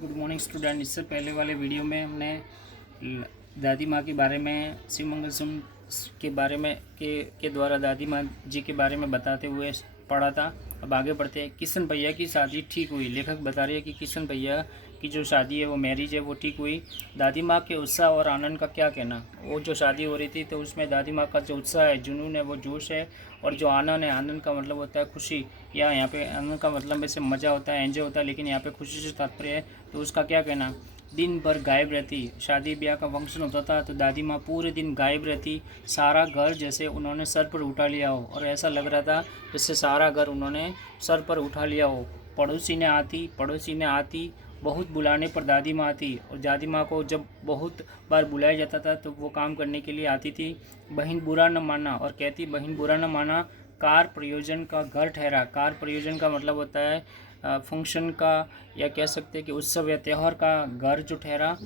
Good morning student. इससे पहले वाले वीडियो में हमने दादी माँ के बारे में, शिव मंगल सुम के बारे में के द्वारा दादी माँ जी के बारे में बताते हुए पढ़ा था। अब आगे बढ़ते हैं। किशन भैया की शादी ठीक हुई। लेखक बता रही है कि किशन भैया की जो शादी है, वो मैरिज है, वो ठीक हुई। दादी माँ के उत्साह और आनंद का क्या कहना। वो जो शादी हो रही थी तो उसमें दादी माँ का जो उत्साह है, जुनून है, वो जोश है। और जो आनंद है, आनंद का मतलब होता है खुशी, या यहाँ पे आनंद का मतलब वैसे मज़ा होता है, एंजॉय होता है, लेकिन यहाँ पे खुशी से तात्पर्य है। तो उसका क्या कहना। दिन भर गायब रहती। शादी ब्याह का फंक्शन होता था तो दादी माँ पूरे दिन गायब रहती। सारा घर जैसे उन्होंने सर पर उठा लिया हो, और ऐसा लग रहा था जैसे सारा घर उन्होंने सर पर उठा लिया हो। पड़ोसी ने आती, बहुत बुलाने पर दादी माँ आती। और दादी माँ को जब बहुत बार बुलाया जाता था तो वो काम करने के लिए आती थी। बहन बुरा न माना, और कहती बहन बुरा न माना, कार प्रयोजन का घर ठहरा। कार प्रयोजन का मतलब होता है फंक्शन का, या कह सकते हैं कि उत्सव या त्यौहार का घर जो ठहरा,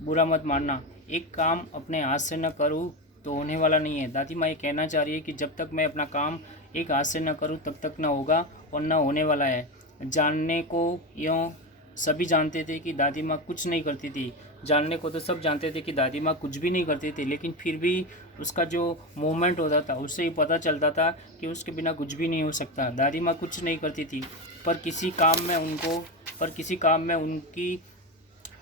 बुरा मत मानना। एक काम अपने हाथ से न करूँ तो होने वाला नहीं है। दादी माँ ये कहना चाह रही है कि जब तक मैं अपना काम एक हाथ से न करूँ तब तक न होगा और न होने वाला है। जानने को यूँ सभी जानते थे कि दादी माँ कुछ नहीं करती थी। जानने को तो सब जानते थे कि दादी माँ कुछ भी नहीं करती थी, लेकिन फिर भी उसका जो मूवमेंट होता था उससे ही पता चलता था कि उसके बिना कुछ भी नहीं हो सकता। दादी माँ कुछ नहीं करती थी, पर किसी काम में उनकी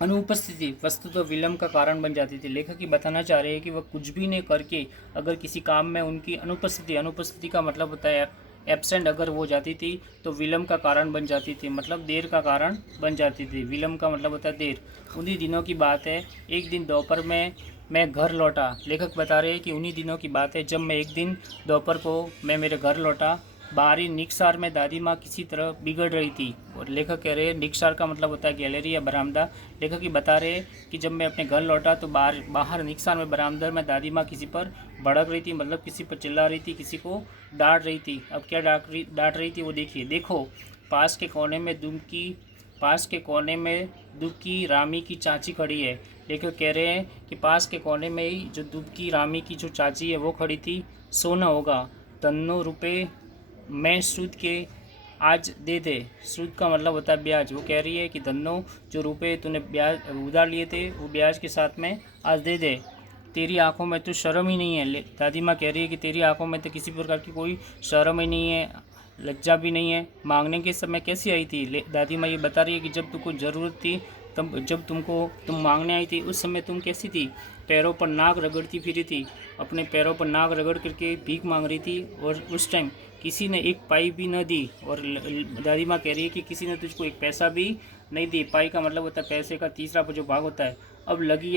अनुपस्थिति वस्तुतः विलम्ब का कारण बन जाती थी। लेखक ही बताना चाह रहे हैं कि वह कुछ भी नहीं करके अगर किसी काम में उनकी अनुपस्थिति का मतलब होता है एब्सेंट, अगर वो जाती थी तो विलम्ब का कारण बन जाती थी, मतलब देर का कारण बन जाती थी। विलम्ब का मतलब होता है देर। उन्हीं दिनों की बात है, एक दिन दोपहर में मैं घर लौटा। लेखक बता रहे हैं कि उन्हीं दिनों की बात है जब मैं एक दिन दोपहर को मैं मेरे घर लौटा। बाहरी निक्सार में दादी माँ किसी तरह बिगड़ रही थी। और लेखक कह रहे हैं निक्सार का मतलब होता है गैलरी या बरामदा। लेखक ही बता रहे हैं कि जब मैं अपने घर लौटा तो बाहर निक्सार में बरामदा में दादी माँ किसी पर भड़क रही थी, मतलब किसी पर चिल्ला रही थी, किसी को डांट रही थी। अब क्या डांट रही थी वो देखिए। देखो, पास के कोने में दुबकी रामी की चाची खड़ी है। लेखक कह रहे हैं कि पास के कोने में ही जो दुबकी रामी की जो चाची है वो खड़ी थी। सोना होगा, तन्नो रुपये मैं सूद के आज दे दे। सूद का मतलब होता है ब्याज। वो कह रही है कि धन्नो, जो रुपए तूने ब्याज उधार लिए थे वो ब्याज के साथ में आज दे दे। तेरी आंखों में तो शर्म ही नहीं है। दादी माँ कह रही है कि तेरी आंखों में तो किसी प्रकार की कोई शर्म ही नहीं है, लज्जा भी नहीं है। मांगने के समय कैसी आई थी। दादी माँ ये बता रही है कि जब तुमको ज़रूरत थी, तब जब तुम मांगने आई थी उस समय तुम कैसी थी। पैरों पर नाक रगड़ती फिरी थी, अपने पैरों पर नाक रगड़ करके भीख मांग रही थी, और उस टाइम किसी ने एक पाई भी न दी। और दादी माँ कह रही है कि किसी ने तुझको एक पैसा भी नहीं दी। पाई का मतलब होता है पैसे का तीसरा जो भाग होता है। अब लगी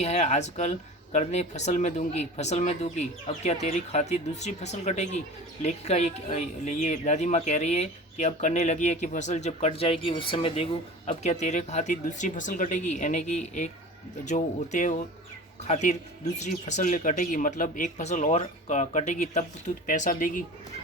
है आजकल करने फसल में दूंगी। अब क्या तेरी खातिर दूसरी फसल कटेगी। लेखिका ये दादी माँ कह रही है कि अब करने लगी है कि फसल जब कट जाएगी उस समय देखूँ। अब क्या तेरे खातिर दूसरी फसल कटेगी, यानी कि एक जो होते हैं वो खातिर दूसरी फसल कटेगी, मतलब एक फसल और कटेगी तब तू पैसा देगी।